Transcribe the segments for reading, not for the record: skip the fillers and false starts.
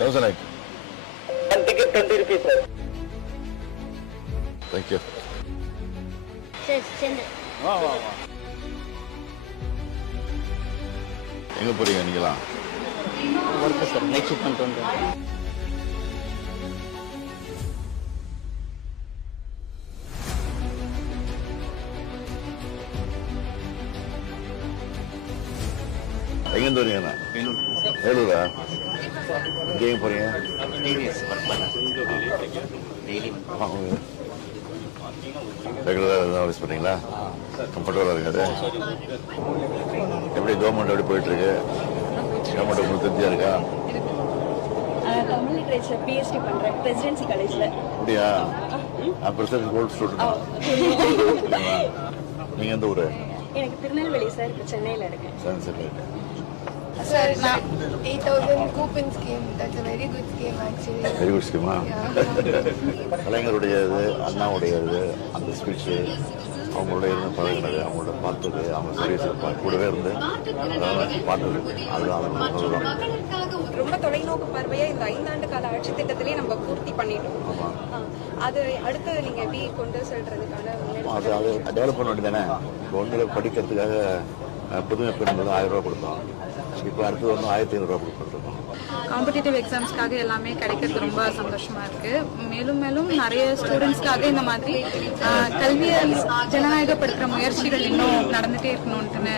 1000 ஆயிடுச்சு. One ticket 20 rupees, sir. Thank you. வா எங்க போறீங்க நீங்களாம்? ஒர்க்கு சார், நைட் ஷிஃப்ட் பண்ணிட்டு வந்தேன். எங்கேருந்து வரீங்கண்ணா? வேலூரா? இங்கே எங்கே போறீங்க? ரெகுலராக எதுவும் ஆஃபீஸ் பண்ணீங்களா? கம்ஃபர்டபுளாக இருக்காது? எப்படி கவர்மெண்ட் எப்படி போயிட்டுருக்கு? கவர்மெண்ட் உங்களுக்கு தெரிஞ்சா இருக்கா? தமிழ் லிட்ரேச்சர் பிஎஸ்டி பண்றேன் பிரசிடென்சி காலேஜ்ல. அப்படியா? நான் பிரசிடென்சி கோல்டு ஸ்டூடெண்ட். நீங்க எந்த ஊரு? எனக்கு திருநெல்வேலி சார், இப்போ சென்னையில இருக்கேன். சரி. Sir, 8,000 coupon scheme. That's a very good scheme actually. Very good schema? கலைஞருடைய இது, அண்ணாவுடைய இது, அந்த ஸ்பீச்சு, அவங்களோட இருந்து பழகினது, அவங்களோட பார்த்தது, அவங்க சர்வீஸ் கூடவே இருந்து பார்த்தது, அதுதான் ரொம்ப தொலைநோக்கு பார்வையா இந்த 5 ஆண்டு கால ஆட்சி திட்டத்திலேயே நம்ம பூர்த்தி பண்ணிட்டோம். அது அடுத்து நீங்க எப்படி கொண்டு செல்றதுக்கான அது டெவலப் பண்ண வேண்டியதானே. இப்போ ஒன்று படிக்கிறதுக்காக புதுமை பெண் 1000 ரூபா கொடுத்தோம். இப்போ அடுத்தது வந்து 1500 ரூபா கொடுத்துருக்கோம். காம்படிட்டிவ் எக்ஸாம்ஸ்க்காக எல்லாமே கிடைக்கிறது ரொம்ப சந்தோஷமா இருக்கு. மேலும் மேலும் நிறைய ஸ்டூடெண்ட்ஸ்க்காக இந்த மாதிரி கல்வியை ஜனநாயகப்படுத்துற முயற்சிகள் இன்னும் நடந்துட்டே இருக்கணும்னு.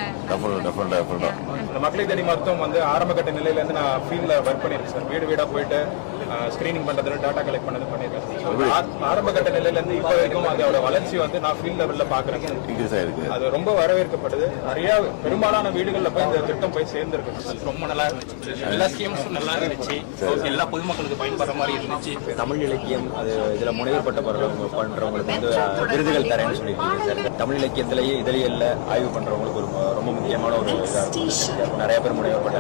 மக்களை தேடி மருத்துவம் வந்து ஆரம்ப கட்ட நிலையில இருந்து நான் ஃபீல்ட்ல ஒர்க் பண்ணிருக்கேன் சார். வீடு வீடா போயிட்டு ஸ்கிரீனிங் பண்றது, டாட்டா கலெக்ட் பண்ணது பண்ணிருக்கேன். ஆரம்ப கட்ட நிலையில இருந்து இப்போ வரைக்கும் அதோட வளர்ச்சி வந்து நான் ஃபீல்ட் லெவல்ல பாக்குறேன். அது ரொம்ப வரவேற்கப்படுது. நிறைய பெரும்பாலான வீடுகள்ல போய் இந்த திட்டம் போய் சேர்ந்திருக்கு. ரொம்ப நல்லா இருந்துச்சு. எல்லா ஸ்கீம்ஸும் நல்லா இருந்துச்சு. எல்லா பொதுமக்களுக்கு பயன்படுற மாதிரி இருந்துச்சு. தமிழ் இலக்கியம் அது இதுல முனைவர் பட்ட பண்றவங்களுக்கு வந்து விருதுகள் தரேன்னு சொல்லியிருக்கீங்க சார். தமிழ் இலக்கியத்திலேயே இதழியல்ல ஆய்வு பண்றவங்களுக்கு ஒரு ரொம்ப முக்கியமான ஒரு இதா இருக்கும். நிறைய பேர் முனைவர் பட்ட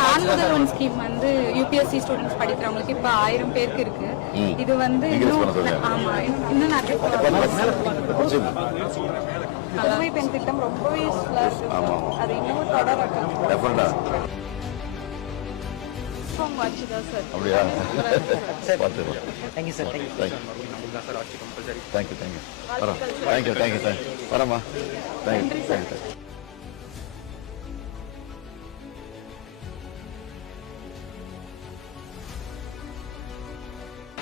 நான்முதல்வன் ஸ்கீம் வந்து யூபிஎஸ்சி ஸ்டூடெண்ட்ஸ் படிக்கிறவங்களுக்கு இப்ப 1000 பேருக்கு இருக்கு. இது வந்து ஆமா இன்னும் நிறைய புதுமை பெண் திட்டம் ரொம்பவே யூஸ்ஃபுல்லா இருக்கு. அது இன்னும் தொடரட்டும். அப்படியா? Thank you, sir. தேங்க்யூ வரமா. தேங்க்யூ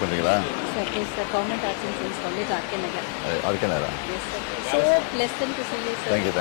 பண்ணுறீங்களா? Sir, Government Arts and Science College, 𝐜𝐴𝐻. அதுக்கேனரா? Yes, sir. So pleasant to see you, sir. Thank you